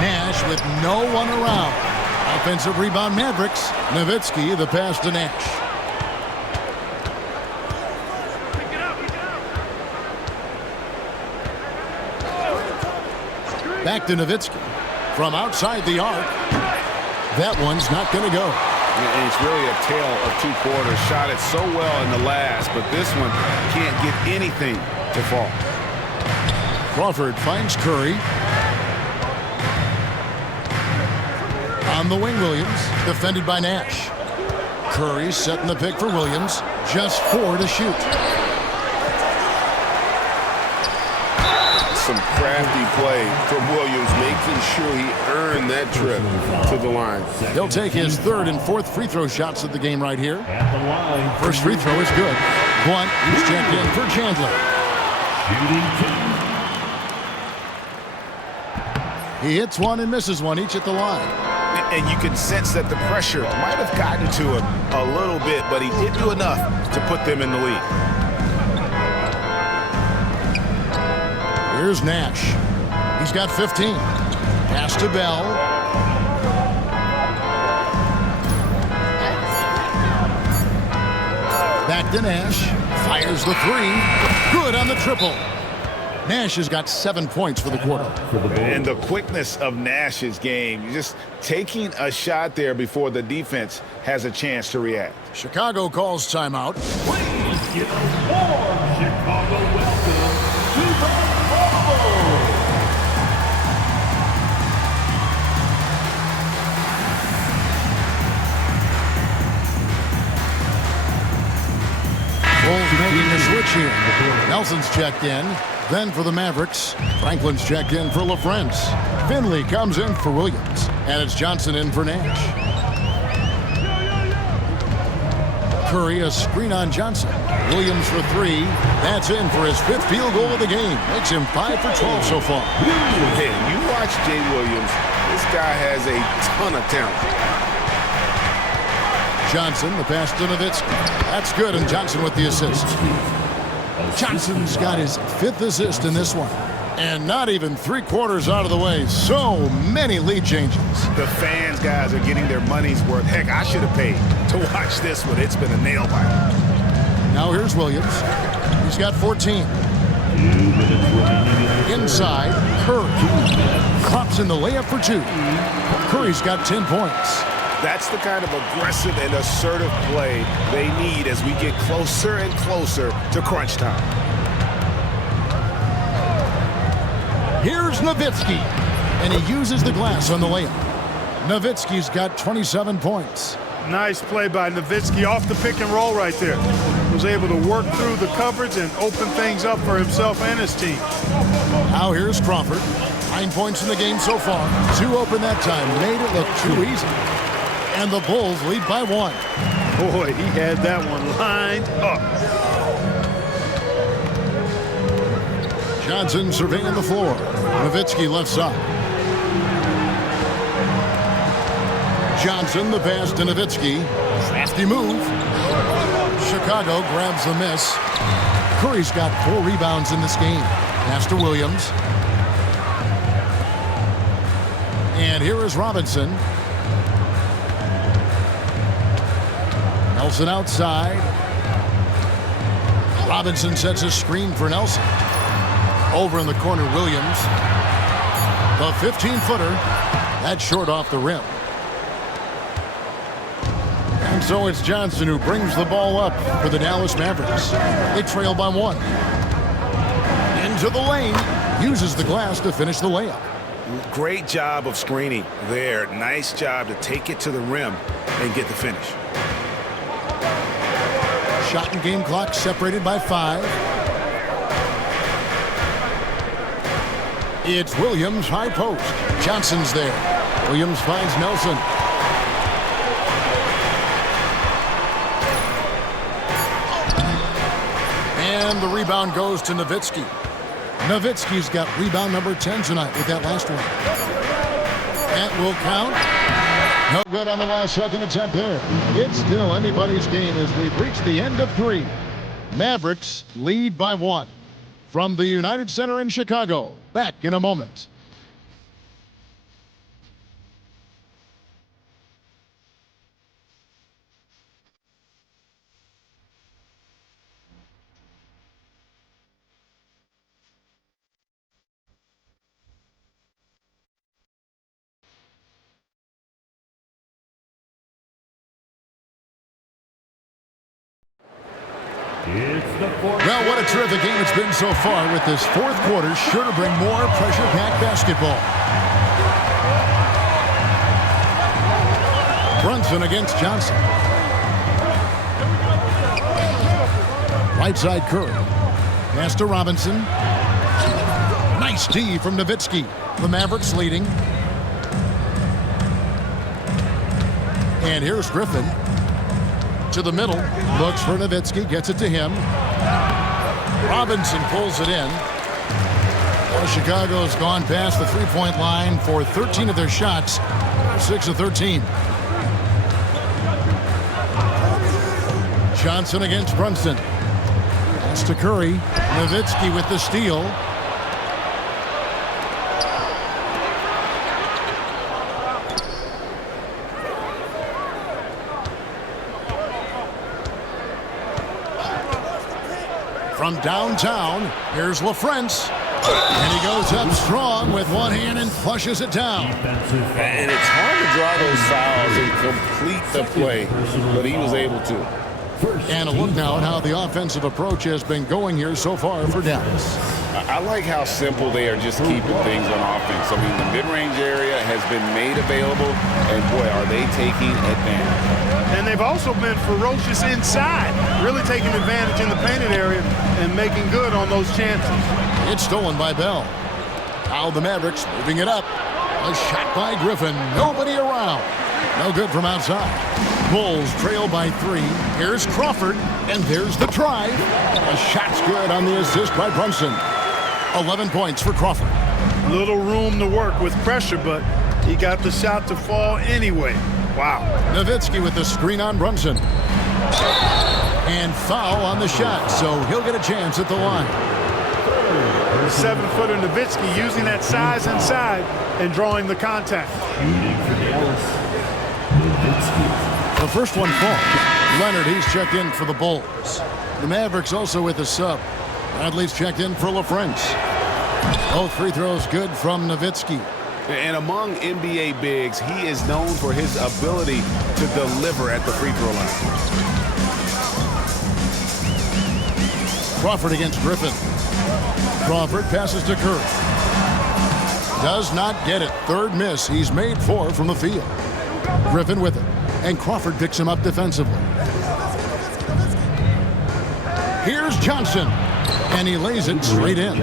Nash with no one around. Offensive rebound Mavericks. Nowitzki, the pass to Nash. Back to Nowitzki. From outside the arc. That one's not going to go. And it's really a tale of two quarters. Shot it so well in the last, but this one can't get anything to fall. Crawford finds Curry. On the wing, Williams, defended by Nash. Curry setting the pick for Williams. Just 4 to shoot. Some crafty play from Williams, making sure he earned that trip to the line. He'll take his 3rd and 4th free throw shots of the game right here. At the line. First free throw is good. Blunt is checked in for Chandler. Shooting 2. He hits one and misses one, each at the line. And you can sense that the pressure might have gotten to him a little bit, but he did do enough to put them in the lead. Here's Nash. He's got 15. Pass to Bell. Back to Nash. Fires the 3. Good on the triple. Nash has got 7 points for the quarter. And the quickness of Nash's game, just taking a shot there before the defense has a chance to react. Chicago calls timeout. Please give a warm Chicago welcome to the Bubble. Bulls making a switch here. Nelson's checked in. Then for the Mavericks, Franklin's checked in for LaFrance. Finley comes in for Williams. And it's Johnson in for Nash. Curry, a screen on Johnson. Williams for 3. That's in for his 5th field goal of the game. Makes him 5 for 12 so far. Hey, you watch Jay Williams. This guy has a ton of talent. Johnson, the pass to Nowitzki. That's good, and Johnson with the assist. Johnson's got his 5th assist in this one. And not even 3/4 out of the way. So many lead changes. The fans, guys, are getting their money's worth. Heck, I should have paid to watch this one. It's been a nail biter. Now here's Williams. He's got 14. Inside, Curry. Klops in the layup for 2. Curry's got 10 points. That's the kind of aggressive and assertive play they need as we get closer and closer to crunch time. Here's Nowitzki, and he uses the glass on the layup. Nowitzki's got 27 points. Nice play by Nowitzki off the pick and roll right there. Was able to work through the coverage and open things up for himself and his team. Now here's Crawford. 9 points in the game so far. 2 open that time. Made it look too easy. And the Bulls lead by 1. Boy, he had that one lined up. Johnson surveying the floor. Nowitzki left side. Johnson, the pass to Nowitzki. Crafty move. Chicago grabs the miss. Curry's got 4 rebounds in this game. Pass to Williams. And here is Robinson. Nelson outside. Robinson sets a screen for Nelson. Over in the corner, Williams. The 15-footer. That's short off the rim. And so it's Johnson who brings the ball up for the Dallas Mavericks. They trail by 1. Into the lane. Uses the glass to finish the layup. Great job of screening there. Nice job to take it to the rim and get the finish. Shot and game clock separated by 5. It's Williams, high post. Johnson's there. Williams finds Nelson. And the rebound goes to Nowitzki. Nowitzki's got rebound number 10 tonight with that last one. That will count. No good on the last second attempt there. It's still anybody's game as we've reached the end of 3. Mavericks lead by 1. From the United Center in Chicago, back in a moment. Well, what a terrific game it's been so far, with this fourth quarter sure to bring more pressure-packed basketball. Brunson against Johnson. Right side Curry. Pass to Robinson. Nice D from Nowitzki. The Mavericks leading. And here's Griffin. To the middle, looks for Nowitzki, gets it to him. Robinson pulls it in. Well, Chicago's gone past the three-point line for 13 of their shots, 6 of 13. Johnson against Brunson. Pass to Curry. Nowitzki with the steal. From downtown, here's LaFrance. And he goes up strong with one hand and flushes it down. And it's hard to draw those fouls and complete the play, but he was able to. And a look now at how the offensive approach has been going here so far for Dallas. I like how simple they are just keeping things on offense. I mean, the mid-range area has been made available, and boy, are they taking advantage. And they've also been ferocious inside, really taking advantage in the painted area and making good on those chances. It's stolen by Bell. Now the Mavericks moving it up. A shot by Griffin. Nobody around. No good from outside. Bulls trail by 3. Here's Crawford, and there's the try. A shot's good on the assist by Brunson. 11 points for Crawford. Little room to work with pressure, but he got the shot to fall anyway. Wow. Nowitzki with the screen on Brunson. And foul on the shot, so he'll get a chance at the line. The 7-footer Nowitzki using that size inside and drawing the contact. The first one falls. Leonard, he's checked in for the Bulls. The Mavericks also with a sub. Bradley's checked in for LaFrance. Both free throws good from Nowitzki. And among NBA bigs, he is known for his ability to deliver at the free throw line. Crawford against Griffin. Crawford passes to Curry. Does not get it. Third miss. He's made 4 from the field. Griffin with it. And Crawford picks him up defensively. Here's Johnson. And he lays it straight in.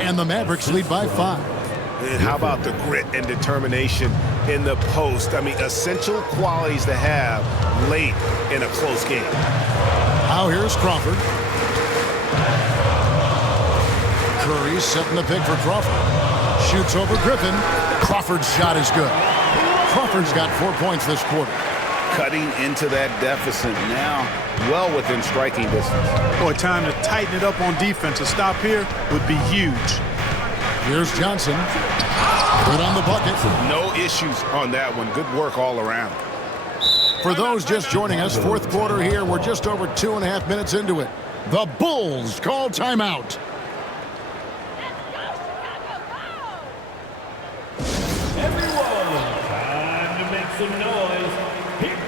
And the Mavericks lead by 5. And how about the grit and determination in the post? I mean, essential qualities to have late in a close game. Now here's Crawford. Curry setting the pick for Crawford. Shoots over Griffin. Crawford's shot is good. Crawford's got 4 points this quarter. Cutting into that deficit now, well within striking distance. Boy, time to tighten it up on defense. A stop here would be huge. Here's Johnson. Good on the bucket. No issues on that one. Good work all around. For those just joining us, fourth quarter here. We're just over 2.5 minutes into it. The Bulls call timeout. Everyone, time to make some noise. Here.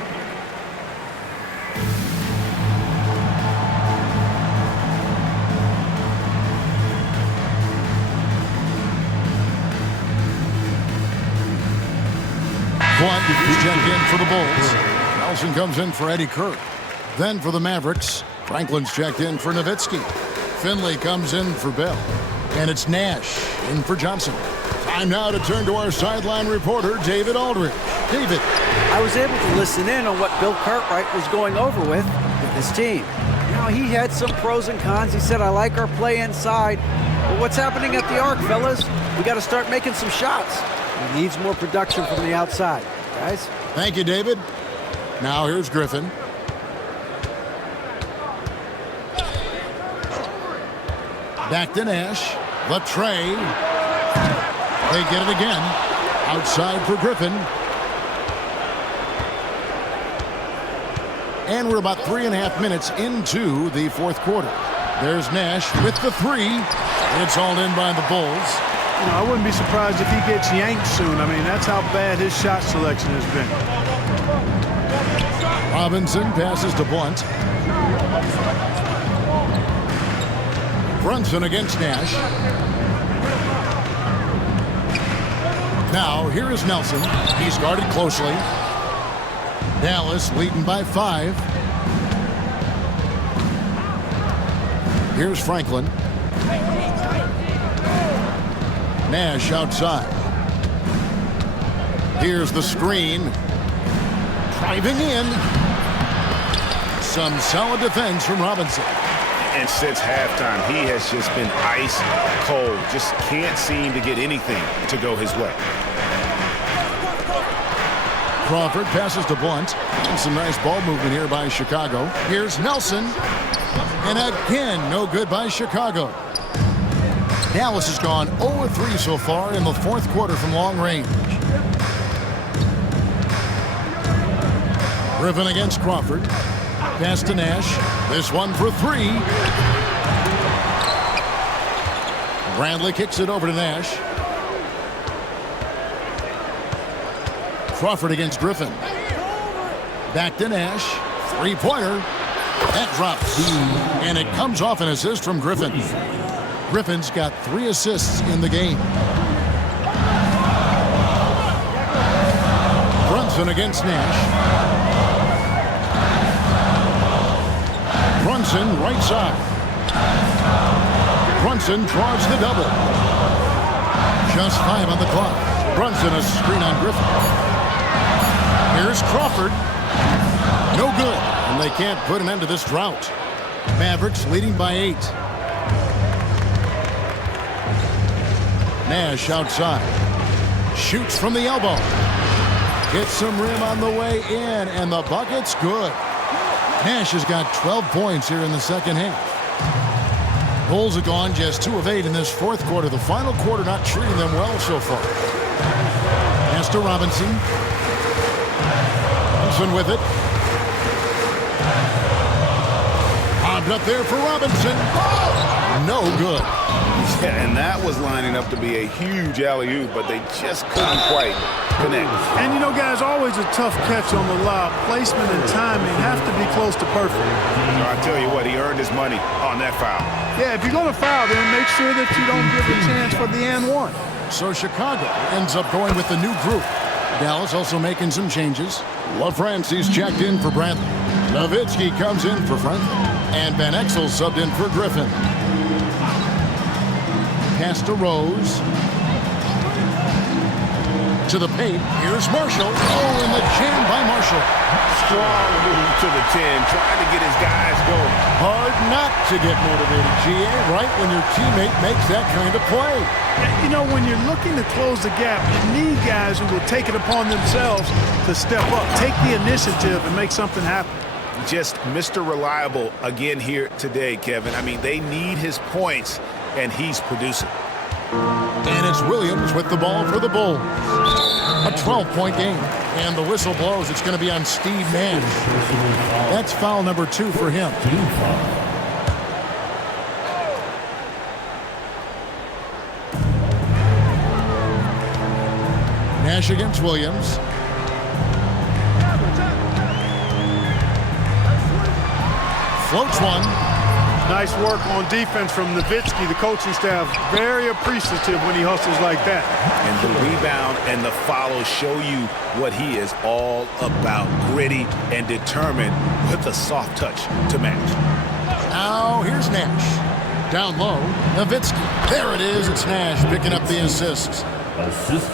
Blunt is checked in for the Bulls. Nelson comes in for Eddie Kirk. Then for the Mavericks, Franklin's checked in for Nowitzki. Finley comes in for Bell. And it's Nash in for Johnson. Time now to turn to our sideline reporter, David Aldridge. David. I was able to listen in on what Bill Cartwright was going over with his team. You know, he had some pros and cons. He said, I like our play inside. But what's happening at the arc, fellas? We got to start making some shots. He needs more production from the outside, guys. Thank you, David. Now here's Griffin. Back to Nash. The tray. They get it again. Outside for Griffin. And we're about 3.5 minutes into the fourth quarter. There's Nash with the three. It's all in by the Bulls. You know, I wouldn't be surprised if he gets yanked soon. I mean, that's how bad his shot selection has been. Robinson passes to Blunt. Brunson against Nash. Now, here is Nelson. He's guarded closely. Dallas leading by 5. Here's Franklin. Nash outside. Here's the screen. Driving in. Some solid defense from Robinson. And since halftime, he has just been ice cold. Just can't seem to get anything to go his way. Crawford passes to Blunt. And some nice ball movement here by Chicago. Here's Nelson. And again, no good by Chicago. Dallas has gone 0-3 so far in the fourth quarter from long range. Griffin against Crawford. Pass to Nash. This one for 3. Bradley kicks it over to Nash. Crawford against Griffin. Back to Nash. Three-pointer. That drops. And it comes off an assist from Griffin. Griffin's got 3 assists in the game. Brunson against Nash. Brunson right side. Brunson draws the double. Just 5 on the clock. Brunson a screen on Griffin. Here's Crawford. No good. And they can't put an end to this drought. Mavericks leading by 8. Nash outside. Shoots from the elbow. Gets some rim on the way in, and the bucket's good. Nash has got 12 points here in the second half. Bulls have gone just 2 of 8 in this fourth quarter. The final quarter not treating them well so far. Pass to Robinson. Robinson with it. Bobbed up there for Robinson. No good. Yeah, and that was lining up to be a huge alley-oop, but they just couldn't quite connect. And, you know, guys, always a tough catch on the lob. Placement and timing have to be close to perfect. I tell you what, he earned his money on that foul. Yeah, if you're going to foul, then make sure that you don't give a chance for the and one. So Chicago ends up going with the new group. Dallas also making some changes. LaFrancis checked in for Bradley. Nowitzki comes in for Franklin. And Van Exel subbed in for Griffin. Pass to Rose. To the paint. Here's Marshall. Oh, and the jam by Marshall. Strong move to the 10, trying to get his guys going. Hard not to get motivated, GA, right when your teammate makes that kind of play. You know, when you're looking to close the gap, you need guys who will take it upon themselves to step up, take the initiative, and make something happen. Just Mr. Reliable again here today, Kevin. I mean, they need his points, and he's producing. And it's Williams with the ball for the Bulls. A 12-point game. And the whistle blows. It's going to be on Steve Nash. That's foul number 2 for him. Nash against Williams. Floats one. Nice work on defense from Nowitzki, the coaching staff. Very appreciative when he hustles like that. And the rebound and the follow show you what he is all about. Gritty and determined with a soft touch to match. Now here's Nash. Down low, Nowitzki. There it is. It's Nash picking up the assist.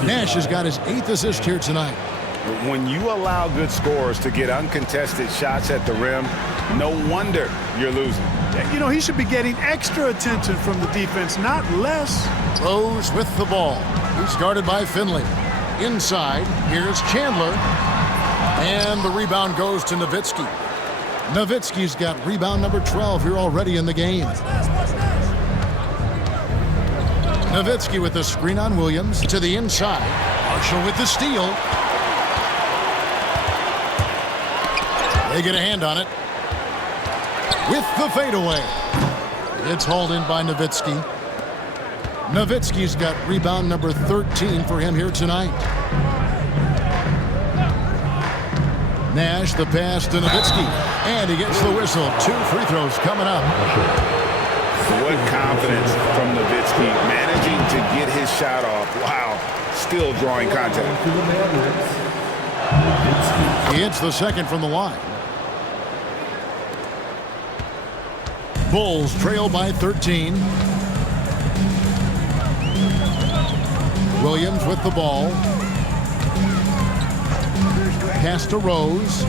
Nash has got his 8th assist here tonight. When you allow good scorers to get uncontested shots at the rim, no wonder you're losing. You know, he should be getting extra attention from the defense, not less. Rose with the ball. He's guarded by Finley. Inside, here's Chandler. And the rebound goes to Nowitzki. Nowitzki's got rebound number 12 here already in the game. Nowitzki with the screen on Williams to the inside. Marshall with the steal. They get a hand on it. With the fadeaway. It's hauled in by Nowitzki. Nowitzki's got rebound number 13 for him here tonight. Nash, the pass to Nowitzki. And he gets the whistle. 2 free throws coming up. What confidence from Nowitzki, managing to get his shot off. Wow, still drawing contact. He hits the second from the line. Bulls trail by 13. Williams with the ball. Pass to Rose.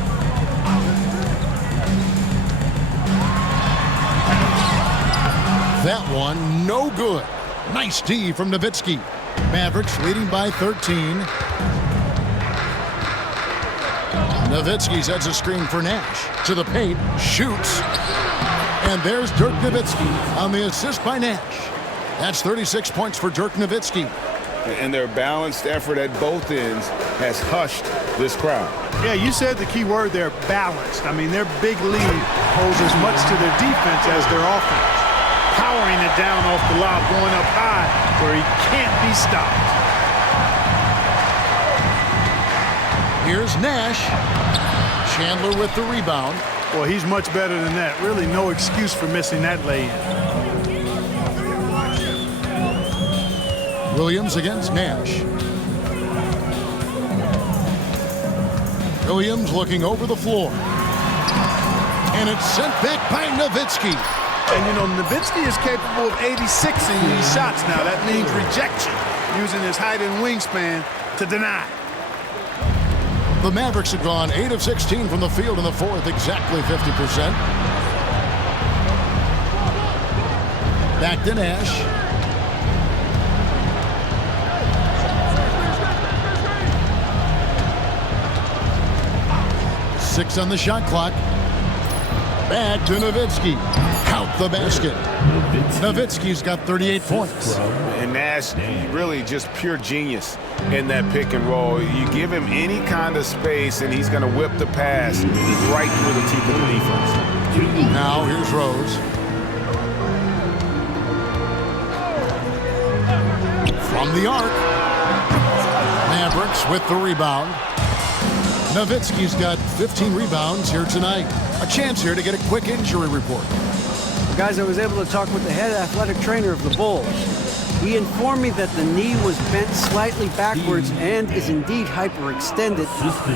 That one, no good. Nice D from Nowitzki. Mavericks leading by 13. Nowitzki sets a screen for Nash. To the paint, shoots. And there's Dirk Nowitzki on the assist by Nash. That's 36 points for Dirk Nowitzki. And their balanced effort at both ends has hushed this crowd. Yeah, you said the key word there, balanced. I mean, their big lead owes as much to their defense as their offense. Powering it down off the lob, going up high where he can't be stopped. Here's Nash. Chandler with the rebound. Well, he's much better than that. Really no excuse for missing that lay-in. Williams against Nash. Williams looking over the floor. And it's sent back by Nowitzki. And, you know, Nowitzki is capable of 86ing these shots now. That means rejection, using his height and wingspan to deny. The Mavericks have gone 8 of 16 from the field in the fourth, exactly 50%. Back to Nash. Six on the shot clock. Back to Nowitzki. Count the basket. Nowitzki's got 38 points. And Nash, really just pure genius in that pick and roll. You give him any kind of space, and he's going to whip the pass right through the teeth of the defense. Now here's Rose. From the arc. Mavericks with the rebound. Nowitzki's got 15 rebounds here tonight. A chance here to get a quick injury report. Guys, I was able to talk with the head athletic trainer of the Bulls. He informed me that the knee was bent slightly backwards and is indeed hyperextended,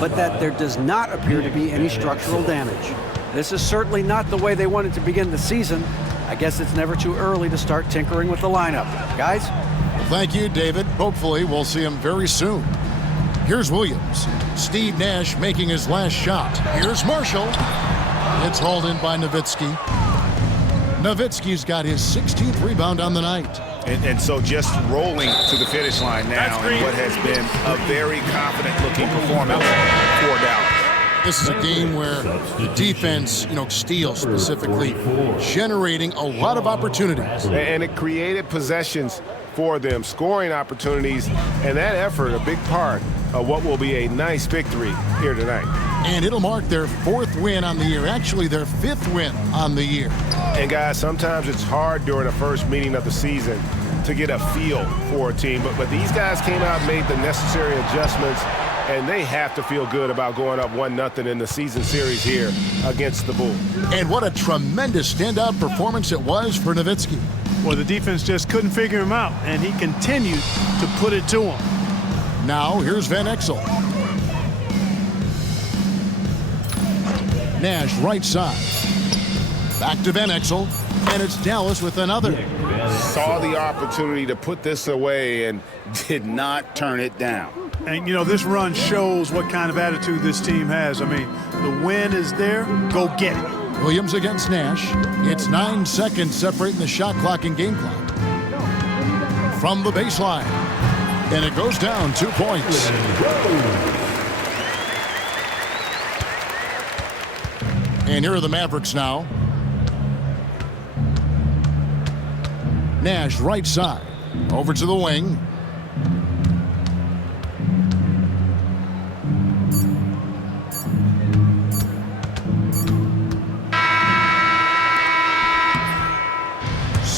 but that there does not appear to be any structural damage. This is certainly not the way they wanted to begin the season. I guess it's never too early to start tinkering with the lineup. Guys? Thank you, David. Hopefully we'll see him very soon. Here's Williams. Steve Nash making his last shot. Here's Marshall. It's hauled in by Nowitzki. Nowitzki's got his 16th rebound on the night. And so just rolling to the finish line now in what has been a very confident-looking performance for Dallas. This is a game where the defense, Steele specifically, generating a lot of opportunities. And it created possessions for them, scoring opportunities, and that effort, a big part of what will be a nice victory here tonight. And it'll mark their 4th win on the year, actually their 5th win on the year. And guys, sometimes it's hard during the first meeting of the season to get a feel for a team, but these guys came out and made the necessary adjustments, and they have to feel good about going up 1-0 in the season series here against the Bulls. And what a tremendous standout performance it was for Nowitzki. Well, the defense just couldn't figure him out, and he continued to put it to him. Now, here's Van Exel. Nash, right side. Back to Van Exel, and it's Dallas with another. Saw the opportunity to put this away and did not turn it down. And, this run shows what kind of attitude this team has. I mean, the win is there. Go get it. Williams against Nash. It's 9 seconds separating the shot clock and game clock. From the baseline. And it goes down 2 points. And here are the Mavericks now. Nash right side. Over to the wing.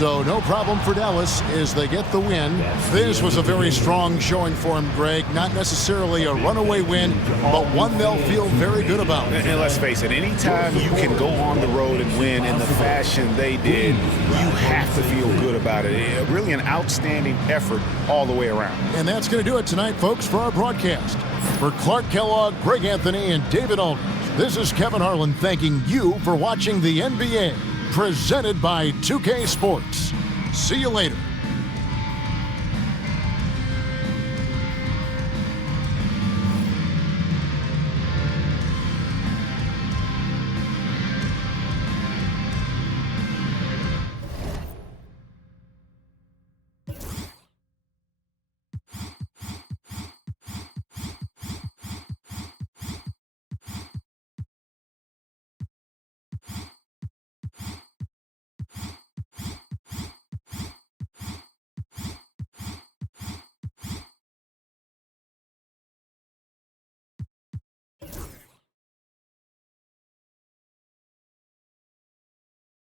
So no problem for Dallas as they get the win. This was a very strong showing for him, Greg. Not necessarily a runaway win, but one they'll feel very good about. And let's face it, anytime you can go on the road and win in the fashion they did, you have to feel good about it. Really an outstanding effort all the way around. And that's going to do it tonight, folks, for our broadcast. For Clark Kellogg, Greg Anthony, and David Aldridge, this is Kevin Harlan thanking you for watching the NBA. Presented by 2K Sports. See you later.